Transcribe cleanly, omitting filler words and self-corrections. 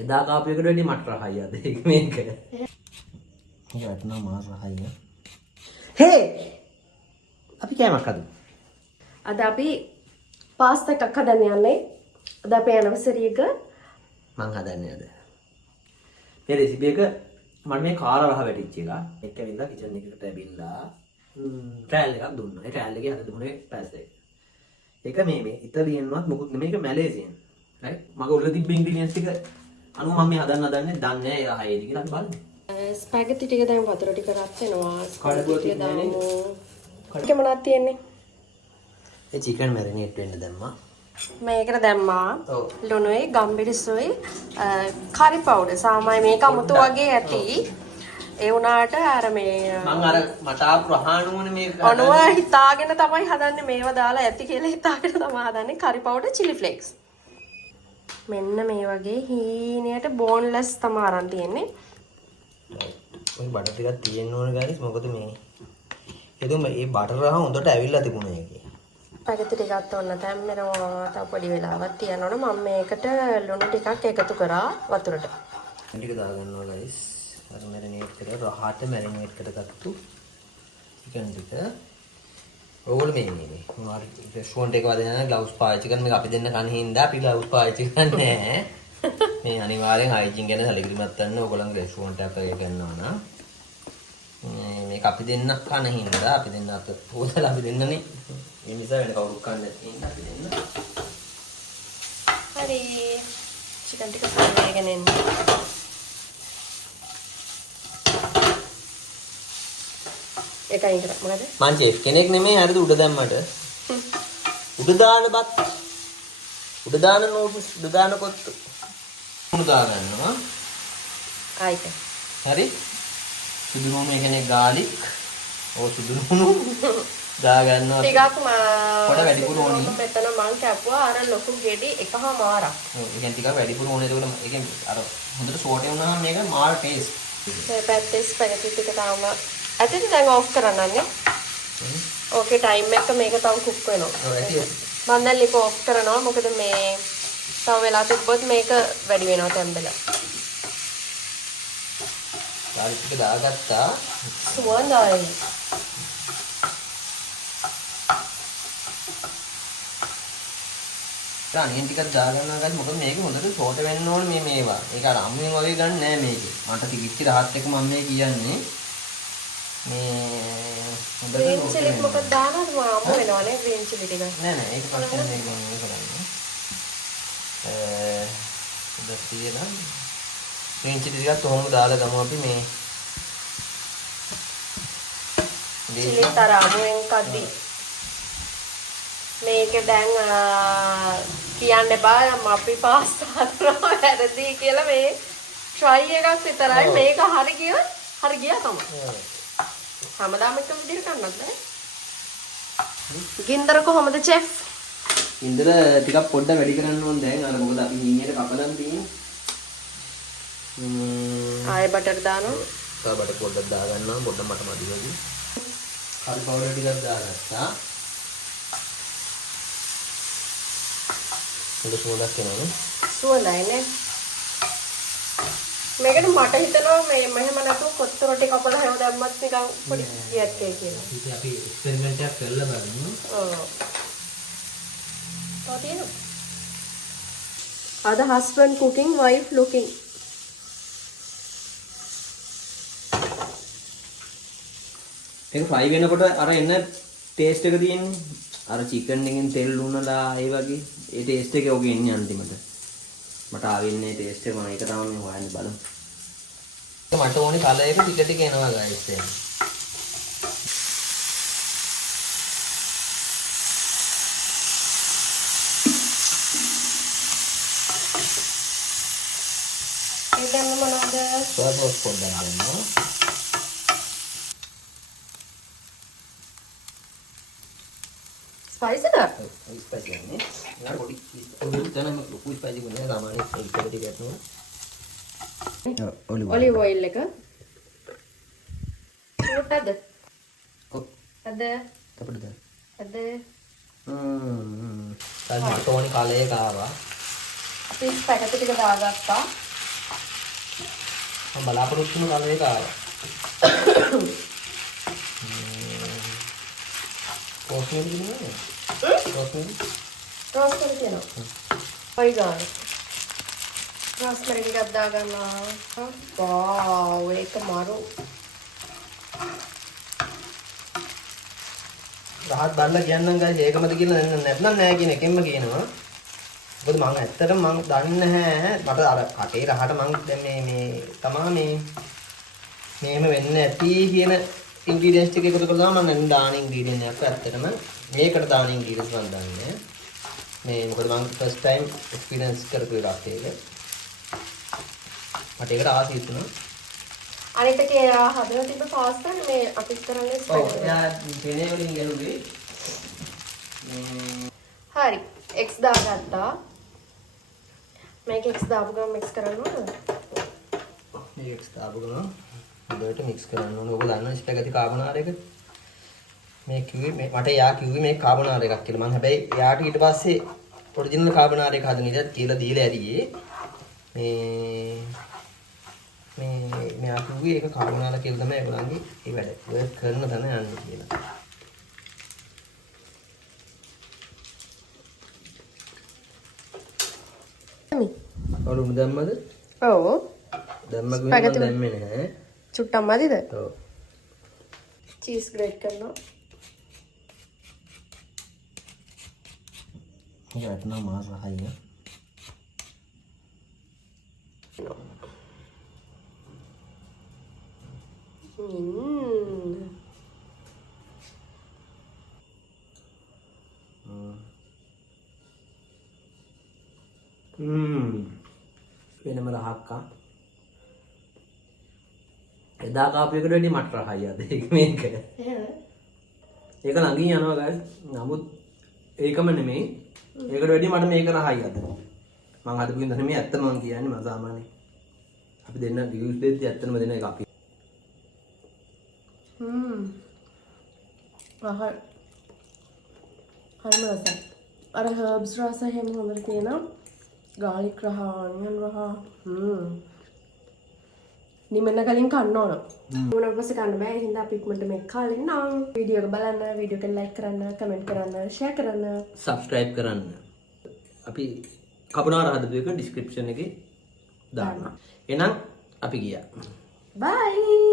එදා කාපියකට වැඩි මට රහයි අද මේක. වටනා මාස රහයි. හේ! අපි කෑමක් හදමු. අද අපි පාස්තා එකක් හදන්න යන්නේ. අද අපේ ඇනිවර්සරි එක. මං හදන්නේ අද. මේ රෙසිපි එක මම මේ කාර රහ වැටිච්ච එක. එක්ක ඇවිල්ලා කිචන් එකකට ඇවිල්ලා ට්‍රයල් එකක් දුන්නා. ඒ ට්‍රයල් එකේ හද දුන්නේ පැස් එක. ඒක මේ ඉතාලියන්වත් මොකුත් නෙමෙයි ඒක මැලේසියන්. රයිට්? මගේ උள்ள තිබ්බ ඉන්ග්‍රීඩියන්ට්ස් ටික අනුව මම මේ හදන්න හදන්නේ දන්නේ නැහැ ඒ රහයේදී කියලා අපි බලමු. ස්පැගටි ටික දැන් වතුර ටික රත් වෙනවා. ස්පැගටි ටික දාමු. ඒක මොනවද තියෙන්නේ? ඒ චිකන් මැරිනේට් වෙන්න දැම්මා. මේකට දැම්මා ලුණුයි ගම්බිරිසුයි කරි පවුඩර් සාමාන්‍ය මේක අමුතු වගේ ඇති ඒ වුණාට අර මේ මං අර මට ආපු රහානුවනේ මේක අනුව හිතාගෙන තමයි හදන්නේ මේවා දාලා ඇති කියලා හිතාගෙන තමයි හදන්නේ කරි පවුඩර් chili flakes මෙන්න මේ වගේ හීනයට බෝන්ලස් තමයි අරන් තියෙන්නේ ඔය බටර් ටිකක් තියෙන්න ඕන ගායිස් මොකද මේ එතුම මේ බටර් රහ හොඳට ඇවිල්ලා තිබුණා ඒකේ පැකටි ටිකක් ඔන්න දැම්මනවා තව පොඩි වෙලාවක් තියනවනේ මම මේකට ලුණු ටිකක් එකතු කරා වතුරට. ටික දාගන්නවා ගයිස්. අර මැරිනේට් කරලා රහට මැරිනේට් කරගත්තු චිකන් ටික. ඕගොල්ලෝ මේ මොනවාරි රෙස්ටොරන්ට් එක වදින යන ග්ලව්ස් පාවිච්චි කරන මේක අපි දෙන්න කන හින්දා අපි ග්ලව්ස් පාවිච්චි කරන්නේ නැහැ. මේ අනිවාර්යෙන් හයිජීන් ගැන සැලකිලිමත් වෙන්න ඕගොල්ලන්ගේ රෙස්ටොරන්ට් එකක් ගන්නවා නම් මේක අපි දෙන්න කන හින්දා අපි දෙන්න අත හොදලා අපි දෙන්නනේ. ඒ නිසා වෙන කවුරුත් කන්නේ නැති ඉන්න අපි දෙන්න. හරි. චිකන් ටික සල් වෙගෙන එන්න. එකයි කර මොකද? මං චෙෆ් කෙනෙක් නෙමෙයි හරිද උඩ දැම්මට. උඩ දාන බත්. උඩ දාන නෝටස් උඩ දාන කොත්තු. උඩ දා ගන්නවා. ආයිත. හරි. සුදු ලුණු එකනේ ගාලික්. ඕ සුදු ලුණු දා ගන්නවා. ටිකක් පොඩ වැඩිපුර ඕනේ. මෙතන මං කැපුවා අර ලොකු ගෙඩි එකමාරක්. ඔව් ඒ කියන්නේ ටිකක් වැඩිපුර ඕනේ. ඒකට ඒකෙන් අර හොඳට සෝටේ වුණාම මේක මාල් ටේස්ට්. මේ පැත්තේ ස්පැගටි ටික තාම ඇත්තට දැන් ඔෆ් කරන්නන්නේ. ඕකේ ටයිම් එක මේක තව කුක් වෙනවා. ඔව් ඇති. මම දැන් ලිප ඔෆ් කරනවා. මොකද මේ තව වෙලා තිබ්බොත් මේක වැඩි වෙනවා තැම්බෙලා. ගාලික් ටික දාගත්තා. සුවඳයි. අනියන් ටිකක් දාගන්නවා ගායි මොකද මේක හොඳට ෂෝට් වෙන්න ඕනේ මේ මේවා. ඒක අර අම්මෙන් වගේ ගන්න නෑ මේකේ. මට තිබිච්ච රහත් එක මම මේ කියන්නේ. මේ හොඳට ග්‍රීන් චිලි මොකක්ද දානවද මම අම්ම වෙනවනේ ග්‍රීන් චිලි ටික. නෑ නෑ ඒක පස්සේ මේක මම කරන්නේ. හොඳට තියලා ග්‍රීන් චිලි ටිකක් කොහොමද දාලා ගමු අපි මේ චිලි තරමුවෙන් කද්දි මේක දැන් කියන්න එපා අපි පාස්තා හදනවා වැරදි කියලා මේ try එකක් විතරයි මේක හරි ගියා තමයි. හැමදාම එක විදිහට කරන්නත් බෑ. ගින්දර කොහමද chef? ඉන්දර ටිකක් පොඩ්ඩක් වැඩි කරන්න ඕන දැන් අර මොකද අපි හීනියට කපලන් තියෙන්නේ. ආයෙ බටර් දානවා. තව බටර් පොඩ්ඩක් දාගන්නවා පොඩ්ඩක් මට මදි වගේ. කරි පවුඩර් ටිකක් දාගත්තා. හොඳ සුවඳක් එනවනේ. සුවඳයි නේ. මේකට මට හිතෙනවා මේ මෙහෙම නැතුව කොත්තු රොටි කපලා හැම දැම්මත් නිකන් පොඩි ගියක් ඒ කියලා. ඉතින් අපි එක්ස්පෙරිමන්ට් එකක් කරලා බලමු. ඔව්. Other husband cooking, wife looking. ඒක ෆ්‍රයි වෙනකොට අර එන ටේස්ට් එක තියෙන්නේ. අර චිකන් එකෙන් තෙල් උනලා ඒ වගේ ඒ ටේස්ට් එක ඔගේ ඉන්නේ අන්තිමට. මට ආවෙන්නේ ටේස්ට් එක මම ඒක තමයි හොයන්න බලමු. මට ඕනේ කලර් එක ටික ටික එනවා ගයිස් දැන්. ඒ දැන් මොනවද? සෝයා සෝස් පොඩ්ඩක් දෙන්න. ස්පයිසි ද? ස්පයිසි නේ. යාර පොඩි තනම ලොකු ස්පයිසි ගුණය සාමාන්‍ය ඒක ටික ගන්නවා. ඔලිව් ඔයිල් එක. මොකටද? අද කපඩද? අද මට ඕනේ කලර් එක ආවා. පිස් පැකට් ටික දාගත්තා. මම බලාපොරොත්තු වෙන කලර් එක ආවා. රෝස්මෙරි කියනවා. රෝස්මෙරි කියනවා. ඔයි ගන්න. රෝස්මෙරි ටිකක් දාගන්නවා. වාව් ඒක මරු. රහත් බල්ලා කියන්නම් ගායි ඒකමද කියලා නැත්නම් නෑ කියන එකෙන්ම කියනවා. මොකද මම ඇත්තටම මම දන්නේ නැහැ. මට අර කටේ රහට මම දැන් මේ තමා මේම වෙන්න ඇති කියන ඉන්ග්‍රීඩියන්ට්ස් ටික එකතු කරලා මම දැන් දාන ඉන්ග්‍රීඩියන්ට් එකක් ඇත්තටම මේකට දාන ඉන්ග්‍රීඩියන්ට්ස් මම දන්නේ. මේ මොකද මම ෆස්ට් ටයිම් එක්ස්පීරියන්ස් කරපු එකක් ඒක. මට ඒකට ආසයි තුන. අනිත් එකේ හදලා තිබ්බ පාස්තා මේ අපි කරන්නේ ඔව් එයා ගෙනේ වලින් ගලුවේ. හරි x දාගත්තා. මේක x දාපු ගමන් මික්ස් කරන්න ඕනද? මේක x දාපු ගමන් හොඳට මික්ස් කරන්න ඕනේ. ඔයගොල්ලෝ දන්නා ස්පැගති කාබෝනාරා එක. මේ කිව්වේ මට යා කිව්වේ මේ කාබෝනාරා එකක් කියලා. මම හැබැයි යාට ඊට පස්සේ ඔරිජිනල් කාබෝනාරා එක හදන ඉතින් කියලා දීලා ඇරියේ. මේ කිව්වේ ඒක කාබෝනාරා කියලා තමයි ඒගොල්ලන්ගේ ඒ වැඩ. ඔය කරන තැන යන්නේ කියලා. ඔලුණු දැම්මද? ඔව්. දැම්ම ගිහින් දැම්මේ නැහැ. චුට්ටක් මදිද? ඔව්. චීස් ග්‍රේට් කරනවා. මේකට නම් මාස රහයි. වෙනම රහක්කා. එදා කාපු එකට වැඩි මට රහයි අද මේක. ඒක ළඟින් යනවා guys. නමුත් ඒකම නෙමෙයි. ඒකට වැඩි මට මේක රහයි අද. මම හදපු ඉඳන් නෙමෙයි ඇත්තම මම කියන්නේ මම සාමාන්‍යයෙන්. අපි දෙන්න views දෙද්දි ඇත්තම දෙන එක අපි. හරිම රසයි. අර herbs රස හැම හොඳට තියෙනවා. garlic රහ, onion රහ. නිමෙන්න කලින් කන්න ඕන. මොනවා පස්සේ කන්න බෑ. ඒ හින්දා අපි ඉක්මනට මේක කාලා ඉන්නවා. වීඩියෝ එක බලන්න, වීඩියෝ එක ලයික් කරන්න, කමෙන්ට් කරන්න, ෂෙයා කරන්න, subscribe කරන්න. අපි කපුනාරා හදපු එක description එකේ දාන්න. එහෙනම් අපි ගියා. bye.